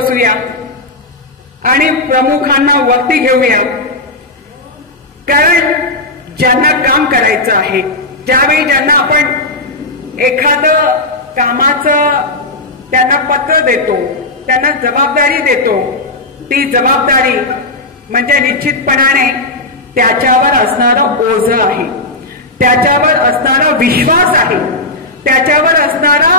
बसूया आणि प्रमुखांना वरती घेऊया, कारण ज्यांना काम करायचं आहे, ज्यावेळी ज्यांना आपण एखादं कामाचं त्यांना पत्र देतो, त्यांना जबाबदारी देतो, ती जबाबदारी म्हणजे निश्चितपणाने त्याच्यावर असणारं ओझं आहे, त्याच्यावर असणारा विश्वास आहे, त्याच्यावर असणारा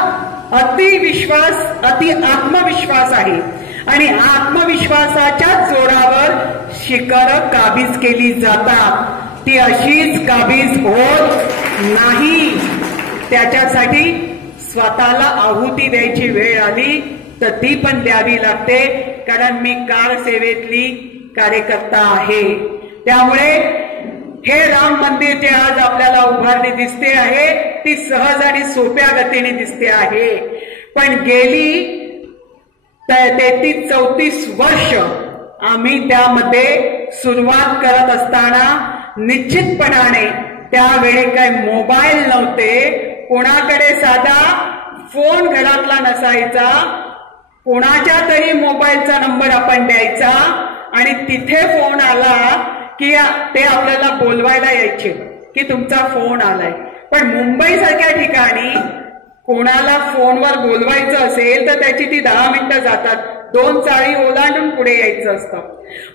अतिविश्वास, अति आत्मविश्वास आहे आणि आत्मविश्वासाच्या जोरावर शिखरं काबीज केली जातात, ती अशीच काबीज होत नाही. त्याच्यासाठी स्वतःला आहुती द्यायची वेळ आली तर ती पण द्यावी लागते, कारण मी कारसेवेतली कार्यकर्ता आहे. त्यामुळे हे राम मंदिर जे आज आपल्याला उभारणी दिसते आहे ती सहज आणि सोप्या गतीने दिसते आहे, पण गेली 33-34 वर्ष आम्ही त्यामध्ये सुरुवात करत असताना निश्चितपणाने त्यावेळी काही मोबाईल नव्हते, कोणाकडे साधा फोन घरातला नसायचा, कोणाच्या तरी मोबाईलचा नंबर आपण द्यायचा आणि तिथे फोन आला की ते आपल्याला बोलवायला यायचे की तुमचा फोन आलाय. पण मुंबई सारख्या ठिकाणी कोणाला फोनवर बोलवायचं असेल तर त्याची ती 10 मिनिटं जातात, 2 चाळी ओलांडून पुढे यायचं असतं.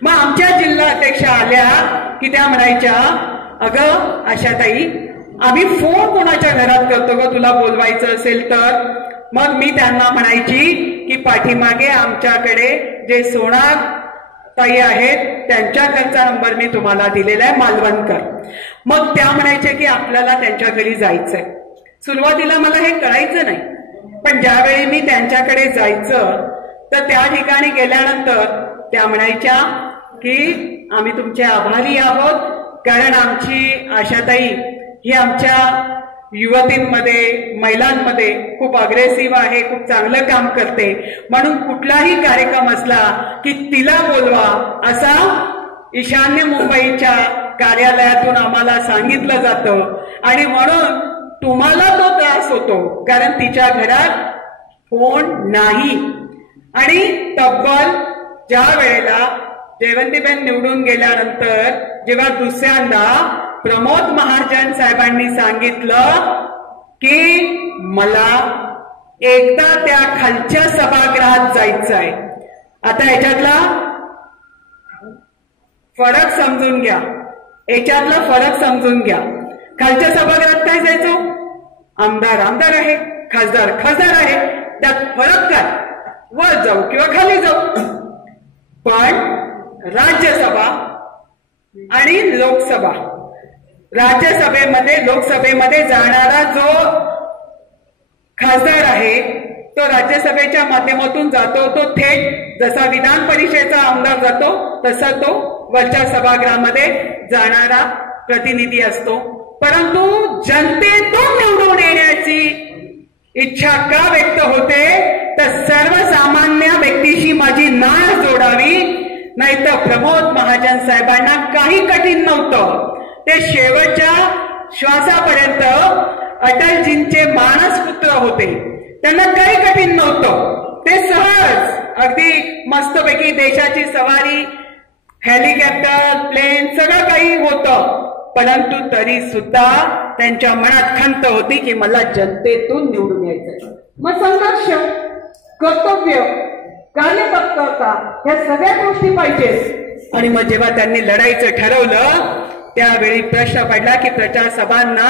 मग आमच्या जिल्हा अध्यक्ष आल्या की त्या म्हणायच्या, अगं आशाताई, आम्ही फोन कोणाच्या घरात करतो ग तुला बोलवायचं असेल तर? मग मी त्यांना म्हणायची की पाठीमागे आमच्याकडे जे सोनार ताई आहेत त्यांच्याकडचा नंबर मी तुम्हाला दिलेला आहे, मालवणकर. मग त्या म्हणायच्या की आपल्याला त्यांच्या घरी जायचंय. सुरुवातीला मला हे कळायचं नाही, पण ज्यावेळी मी त्यांच्याकडे जायचं तर त्या ठिकाणी गेल्यानंतर त्या म्हणायच्या की आम्ही तुमचे आभारी आहोत, कारण आमची आशाताई ही आमच्या युवतींमध्ये, महिलांमध्ये खूप अग्रेसिव्ह आहे, खूप चांगलं काम करते, म्हणून कुठलाही कार्यक्रम असला की तिला बोलवा असा ईशान्य मुंबईच्या कार्यालयातून आम्हाला सांगितलं जातं आणि म्हणून तुम्हाला तो त्रास होतो, कारण तिच्या घरात फोन नाही. आणि तब्बल ज्या वेळेला जयवंतीबेन निवडून गेल्यानंतर जेव्हा दुसऱ्यांदा प्रमोद महाजन साहेबांनी सांगितलं की मला एकदा त्या खालच्या सभागृहात जायचं आहे. आता याच्यातला फरक समजून घ्या, याच्यातला फरक समजून घ्या. खालच्या सभागृहात काय जायचो? आमदार आमदार आहे, खासदार खासदार आहे, त्यात फरक काय? वर जाऊ किंवा खाली जाऊ. पण राज्यसभा आणि लोकसभा, राज्यसभेमध्ये लोकसभेमध्ये जाणारा जो खासदार आहे तो राज्यसभेच्या माध्यमातून जातो, तो थेट जसा विधान परिषदेचा आमदार जातो तसा तो वरच्या सभागृहामध्ये जाणारा प्रतिनिधी असतो. परंतु जनतेतून निवडून येण्याची इच्छा का व्यक्त होते तर सर्वसामान्य व्यक्तीशी माझी नाळ जोडावी, नाहीतर प्रमोद महाजन साहेबांना काही कठीण नव्हतं. ते शेवटच्या श्वासापर्यंत अटलजींचे मानसपुत्र होते, त्यांना काही कठीण नव्हतं. ते सहज अगदी मस्तपैकी देशाची सवारी, हेलिकॉप्टर, प्लेन सगळं काही होतं, परंतु तरी सुद्धा त्यांच्या मनात खंत होती की मला जनतेतून निवडून यायचं. मग संघर्ष, कर्तव्य, कार्यतत्परता ह्या सगळ्या गोष्टी पाहिजेत. आणि मग जेव्हा त्यांनी लढाईचं ठरवलं त्यावेळी प्रश्न पडला की प्रचार सभांना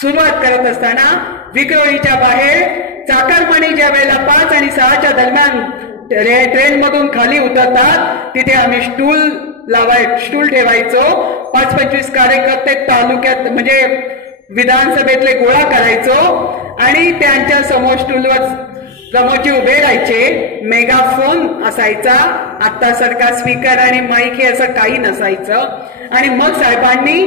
सुरुवात करत असताना विक्रोळीच्या बाहेर चाकरमानी ज्या वेळेला 5 आणि 6च्या दरम्यान ट्रेन मधून खाली उतरतात तिथे आम्ही स्टूल ठेवायचो. 5-25 कार्यकर्ते तालुक्यात म्हणजे विधानसभेतले गोळा करायचो आणि त्यांच्या समोर स्टूलवर प्रमोदजी उभे राहायचे. मेगाफोन असायचा, आत्तासारखा स्पीकर आणि माईक हे असं काही नसायचं. आणि मग साहेबांनी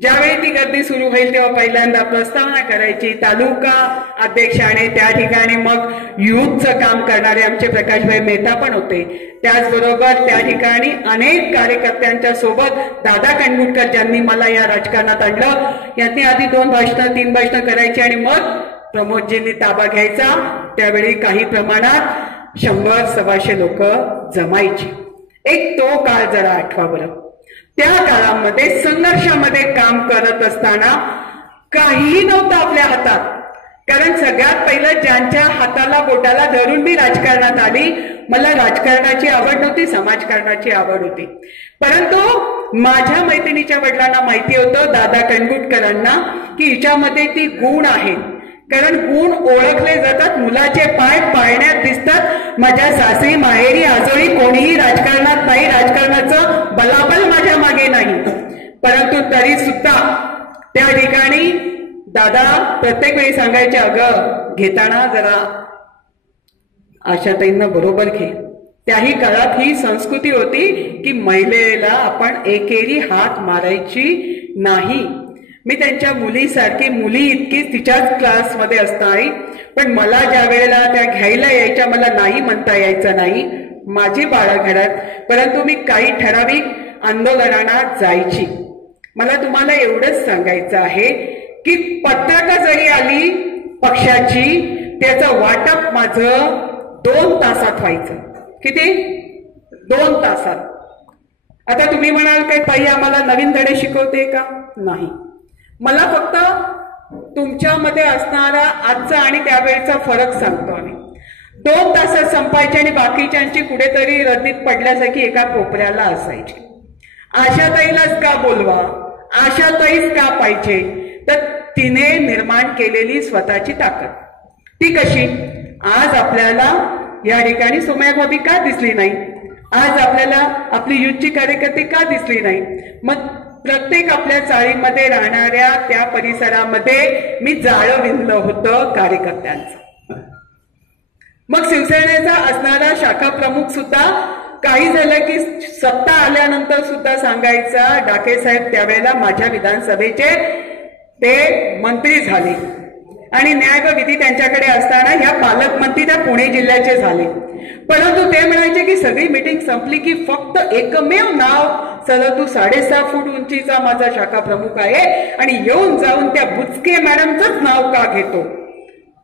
ज्यावेळी ती गर्दी सुरू होईल तेव्हा पहिल्यांदा प्रस्तावना करायची. तालुका अध्यक्षाने त्या ठिकाणी मग युथचं काम करणारे आमचे प्रकाशभाई मेहता पण होते. त्याचबरोबर त्या ठिकाणी अनेक कार्यकर्त्यांच्या सोबत दादा कणगुटकर ज्यांनी मला या राजकारणात आणलं, यांनी आधी 2 भाषणं 3 भाषणं करायची आणि मग प्रमोदजींनी ताबा घ्यायचा. त्यावेळी काही प्रमाणात 100-125 लोक जमायची. एक तो काळ जरा आठवा बरं. त्या काळामध्ये संघर्षामध्ये काम करत असताना काहीही नव्हतं आपल्या हातात. कारण सगळ्यात पहिलं ज्यांच्या हाताला बोटाला धरून मी राजकारणात आली, मला राजकारणाची आवड नव्हती, समाजकारणाची आवड होती. परंतु माझ्या मैत्रिणीच्या वडिलांना माहिती होतं, दादा कणगुटकरांना, की हिच्यामध्ये ती गुण आहे. कारण गुण ओळखले जातात. मुलाचे पाय पाळण्यात दिसतात. माझ्या सासरी माहेरी आजोळी कोणीही राजकारणात नाही, राजकारणाचं बलाबल माझ्या मागे नाही. परंतु तरी सुद्धा त्या ठिकाणी दादा प्रत्येक वेळी सांगायचे, अगं घेताना जरा आशाताईंना बरोबर घे. त्याही काळात ही संस्कृती होती की महिलेला आपण एकेरी हात मारायची नाही. मी त्यांच्या मुलीसारखी, मुली इतकीच तिच्याच क्लासमध्ये असताना, पण मला ज्या वेळेला त्या घ्यायला यायच्या मला नाही म्हणता यायचं नाही. माझी बाळं घरात. परंतु मी काही ठराविक आंदोलनांना जायची. मला तुम्हाला एवढंच सांगायचं आहे की पत्रकं जरी आली पक्षाची, त्याचं वाटप माझं 2 तासात व्हायचं. किती? 2 तासात. आता तुम्ही म्हणाल काय ताई आम्हाला नवीन धडे शिकवते का? नाही. मला फक्त तुमच्यामध्ये असणारा आजचा आणि त्यावेळेचा फरक सांगतो आम्ही. 2 तासात संपायचे आणि बाकीच्यांची कुठेतरी रद्दीत पडल्यासारखी एका कोपऱ्याला असायची. आशाताईलाच का बोलवा, आशाताईच का पाहिजे? तर तिने निर्माण केलेली स्वतःची ताकद. ती कशी? आज आपल्याला या ठिकाणी सोमया भाभी का दिसली नाही? आज आपल्याला आपली युथची कार्यकर्ते का दिसली नाही? मग प्रत्येक आपल्या चाळीमध्ये राहणाऱ्या त्या परिसरामध्ये मी जाळं विणलं होतं कार्यकर्त्यांचं. मग शिवसेनेचा असणारा शाखा प्रमुख सुद्धा काही झालं की सत्ता आल्यानंतर सुद्धा सांगायचा, डाके साहेब त्यावेळेला माझ्या विधानसभेचे ते मंत्री झाले आणि न्याय व विधी त्यांच्याकडे असताना ह्या पालकमंत्री त्या पुणे जिल्ह्याचे झाले. परंतु ते म्हणायचे की सगळी मीटिंग संपली की फक्त एकमेव नाव, चला तू 6.5 फूट उंचीचा माझा शाखा प्रमुख आहे आणि येऊन जाऊन त्या बुचके मॅडमचंच नाव का घेतो?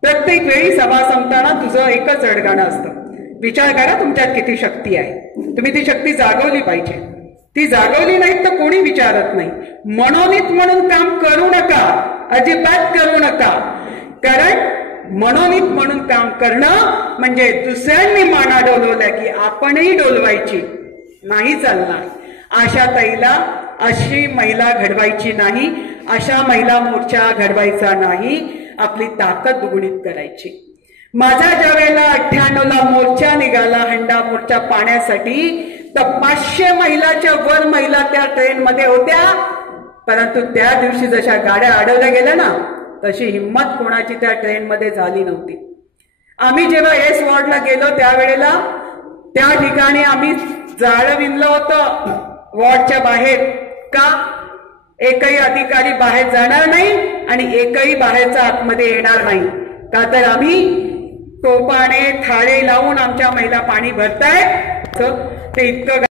प्रत्येक वेळी सभा संपताना तुझं एकच अडगाणं असतं. विचार करा तुमच्यात किती शक्ती आहे. तुम्ही ती शक्ती जागवली पाहिजे. ती जागवली नाही तर कोणी विचारत नाही. मनोनीत म्हणून काम करू नका, अजिबात करू नका. कारण मनोनीत म्हणून काम करणं म्हणजे दुसऱ्यांनी माना डोलवल्या की आपणही डोलवायची नाही, चालणार. आशाताईला अशी महिला घडवायची नाही, अशा महिला मोर्चा घडवायचा नाही, आपली ताकद दुगणीत करायची. माझा ज्या वेळेला 98ला मोर्चा निघाला, हंडा मोर्चा पाण्यासाठी, तर 500 महिलाच्या वर महिला त्या ट्रेनमध्ये होत्या. परंतु त्या दिवशी जशा गाड्या अडवल्या गेल्या ना, तशी हिंमत कोणाची त्या ट्रेनमध्ये झाली नव्हती. आम्ही जेव्हा एस वॉर्डला गेलो त्यावेळेला त्या ठिकाणी आम्ही जाळं विणलं होतं वॉर्डच्या बाहेर. का? एकही अधिकारी बाहेर जाणार नाही आणि एकही बाहेरचा आतमध्ये येणार नाही. का तर आम्ही टोपाने थाळे लावून आमच्या महिला पाणी भरतायत. ते इतकं.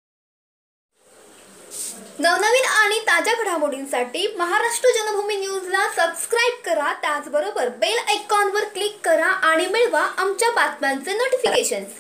नवनवीन आणि ताज्या घडामोडींसाठी महाराष्ट्र जनभूमी न्यूजला सबस्क्राईब करा. त्याचबरोबर बेल आयकॉनवर क्लिक करा आणि मिळवा आमच्या बातम्यांचे नोटिफिकेशन्स.